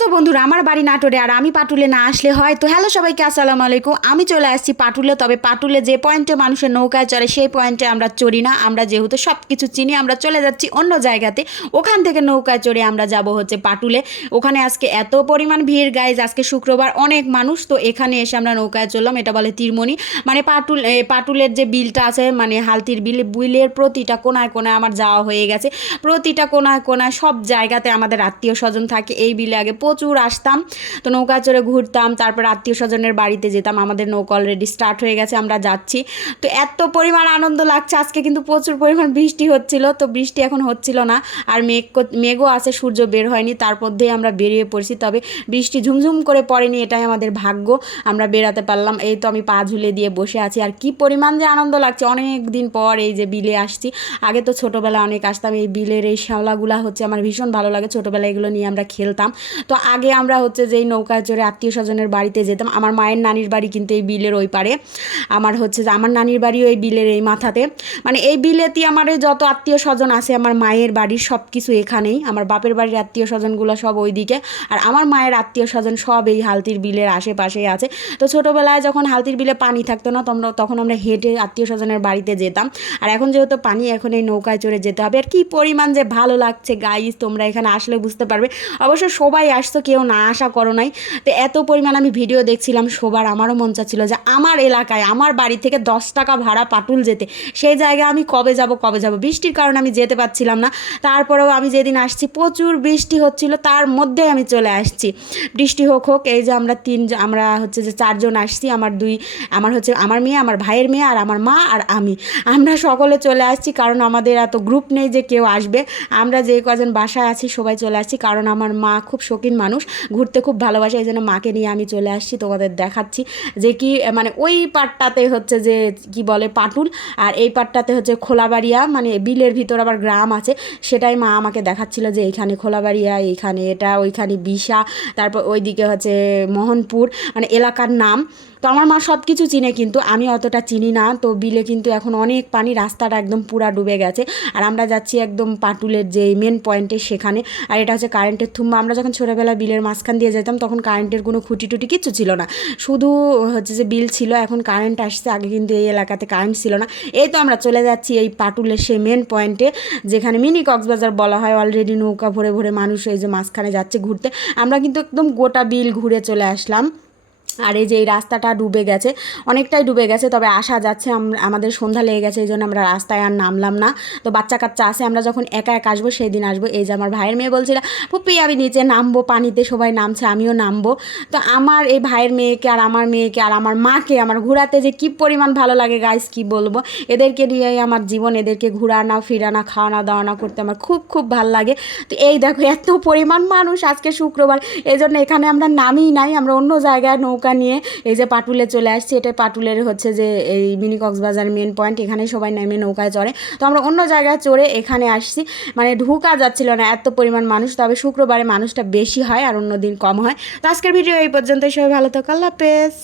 তো বন্ধুরা আমার বাড়ি নাটোরে আর আমি পাটুলে না আসলে হয়। তো হ্যালো সবাইকে, আসসালামু আলাইকুম। আমি চলে আসছি পাটুলে, তবে পাটুলে যে পয়েন্টে মানুষের নৌকায় চড়ে সেই পয়েন্টে আমরা চড়ি না। আমরা যেহেতু সব কিছু চিনি, আমরা চলে যাচ্ছি অন্য জায়গাতে। ওখান থেকে নৌকায় চড়ে আমরা যাব হচ্ছে পাটুলে। ওখানে আজকে এত পরিমাণ ভিড় গাইজ, আজকে শুক্রবার, অনেক মানুষ। তো এখানে এসে আমরা নৌকায় চললাম, এটা বলে তীরমণি। মানে পাটুলের যে বিলটা আছে, মানে হালতির বিলের প্রতিটা কোনায় কোনায় আমার যাওয়া হয়ে গেছে। প্রতিটা কোনায় কোনায় সব জায়গাতে আমাদের আত্মীয় স্বজন থাকে। এই বিলে আগে প্রচুর আসতাম, তো নৌকা চড়ে ঘুরতাম, তারপর আত্মীয় স্বজনের বাড়িতে যেতাম। আমাদের নৌকা অলরেডি স্টার্ট হয়ে গেছে, আমরা যাচ্ছি। তো এত পরিমাণ আনন্দ লাগছে। আজকে কিন্তু প্রচুর পরিমাণ বৃষ্টি হচ্ছিল, তো বৃষ্টি এখন হচ্ছিল না। আর মেঘও আছে, সূর্য বের হয়নি, তার মধ্যেই আমরা বেরিয়ে পড়ছি। তবে বৃষ্টি ঝুমঝুম করে পড়েনি, এটাই আমাদের ভাগ্য, আমরা বেরাতে পারলাম। এই তো আমি পা ঝুলে দিয়ে বসে আছি, আর কি পরিমাণ যে আনন্দ লাগছে। অনেক দিন পর এই যে বিলে আসছি। আগে তো ছোটোবেলায় অনেক আসতাম, এই বিলের এই শ্যাওলাগুলা হচ্ছে আমার ভীষণ ভালো লাগে। ছোটোবেলায় এগুলো নিয়ে আমরা খেলতাম। তো আগে আমরা হচ্ছে যে এই নৌকায় চড়ে আত্মীয় স্বজনের বাড়িতে যেতাম। আমার মায়ের নানির বাড়ি কিন্তু এই বিলের ওই পারে। আমার হচ্ছে যে আমার নানির বাড়িও এই বিলের এই মাথাতে। মানে এই বিলেতেই আমার যত আত্মীয় স্বজন আছে, আমার মায়ের বাড়ির সব কিছু এখানেই। আমার বাপের বাড়ির আত্মীয় স্বজনগুলো সব ওইদিকে, আর আমার মায়ের আত্মীয় স্বজন সব এই হালতির বিলের আশেপাশেই আছে। তো ছোটোবেলায় যখন হালতির বিলে পানি থাকতো না, তখন আমরা হেঁটে আত্মীয় স্বজনের বাড়িতে যেতাম। আর এখন যেহেতু পানি, এখন এই নৌকায় চড়ে যেতে হবে। আর কি পরিমাণ যে ভালো লাগছে গাইস, তোমরা এখানে আসলে বুঝতে পারবে। অবশ্য সবাই আসতো, কেউ না আসা করো নাই। তো এত পরিমাণ আমি ভিডিও দেখছিলাম সবার, আমারও মন চাচ্ছিল যে আমার এলাকায়, আমার বাড়ি থেকে 10 টাকা ভাড়া পাটুল যেতে। সেই জায়গায় আমি কবে যাব। বৃষ্টির কারণে আমি যেতে পারছিলাম না। তারপরেও আমি যেদিন আসছি প্রচুর বৃষ্টি হচ্ছিল, তার মধ্যে আমি চলে আসছি। বৃষ্টি হোক এই যে আমরা হচ্ছে যে 4 জন আসছি। আমার হচ্ছে আমার মেয়ে, আমার ভাইয়ের মেয়ে, আর আমার মা আর আমরা সকলে চলে আসছি। কারণ আমাদের এত গ্রুপ নেই যে কেউ আসবে। আমরা যে কজন বাসায় আছি সবাই চলে আসছি, কারণ আমার মা খুব শৌখিন মানুষ, ঘুরতে খুব ভালোবাসে। এই জন্য মাকে নিয়ে আমি চলে আসছি। তোমাদের দেখাচ্ছি যে কি, মানে ওই পাটটাতে হচ্ছে যে কি বলে পাটুল, আর এই পাটটাতে হচ্ছে খোলাবাড়িয়া, মানে বিলের ভিতর আবার গ্রাম আছে। সেটাই মা আমাকে দেখাচ্ছিল যে এইখানে খোলাবাড়িয়া, এইখানে এটা, ওইখানে বিশা, তারপর ওইদিকে হচ্ছে মোহনপুর, মানে এলাকার নাম। তো আমার মা সব কিছু চিনে, কিন্তু আমি অতটা চিনি না। তো বিলে কিন্তু এখন অনেক পানি, রাস্তাটা একদম পুরা ডুবে গেছে। আর আমরা যাচ্ছি একদম পাটুলের যে মেন পয়েন্টে সেখানে। আর এটা হচ্ছে কারেন্টের থুম্বা। আমরা যখন ছোটোবেলায় বিলের মাঝখান দিয়ে যেতাম, তখন কারেন্টের কোনো খুঁটি টুটি কিচ্ছু ছিল না, শুধু হচ্ছে যে বিল ছিল। এখন কারেন্ট আসছে, আগে কিন্তু এই এলাকাতে কারেন্ট ছিল না। এই তো আমরা চলে যাচ্ছি এই পাটুলের সেই মেন পয়েন্টে, যেখানে মিনি কক্সবাজার বলা হয়। অলরেডি নৌকা ভরে ভরে মানুষ এই যে মাঝখানে যাচ্ছে ঘুরতে। আমরা কিন্তু একদম গোটা বিল ঘুরে চলে আসলাম। আর এই যে এই রাস্তাটা ডুবে গেছে, অনেকটাই ডুবে গেছে, তবে আসা যাচ্ছে। আমাদের সন্ধ্যা লেগে গেছে, এই জন্য আমরা রাস্তায় আর নামলাম না। তো বাচ্চা কাচ্চা আছে, আমরা যখন একা একা আসবো সেই দিন আসবো। এই যে আমার ভাইয়ের মেয়ে বলছিল, পুপি আমি নিচে নামবো পানিতে, সবাই নামছে আমিও নামবো। তো আমার এই ভাইয়ের মেয়েকে আর আমার মেয়েকে আর আমার মাকে আমার ঘোরাতে যে কী পরিমাণ ভালো লাগে গাইস, কি বলবো। এদেরকে নিয়েই আমার জীবন, এদেরকে ঘোরানো ফিরানো খাওয়ানো দাওয়ানো করতে আমার খুব খুব ভালো লাগে। তো এই দেখো এত পরিমাণ মানুষ, আজকে শুক্রবার, এই জন্য এখানে আমরা নামিই নাই। আমরা অন্য জায়গায় নৌকা নিয়ে এই যে পাটুলে চলে আসছি। এটা পাটুলের হচ্ছে যে এই মিনি কক্সবাজার মেন পয়েন্ট, এখানেই সবাই নেমে নৌকায় চড়ে। তো আমরা অন্য জায়গায় চড়ে এখানে আসছি, মানে ঢুকা যাচ্ছিল না, এত পরিমাণ মানুষ। তবে শুক্রবারে মানুষটা বেশি হয় আর অন্য দিন কম হয়। তো আজকের ভিডিও এই পর্যন্তই, সবাই ভালো থাকো, আল্লাহ হাফেজ।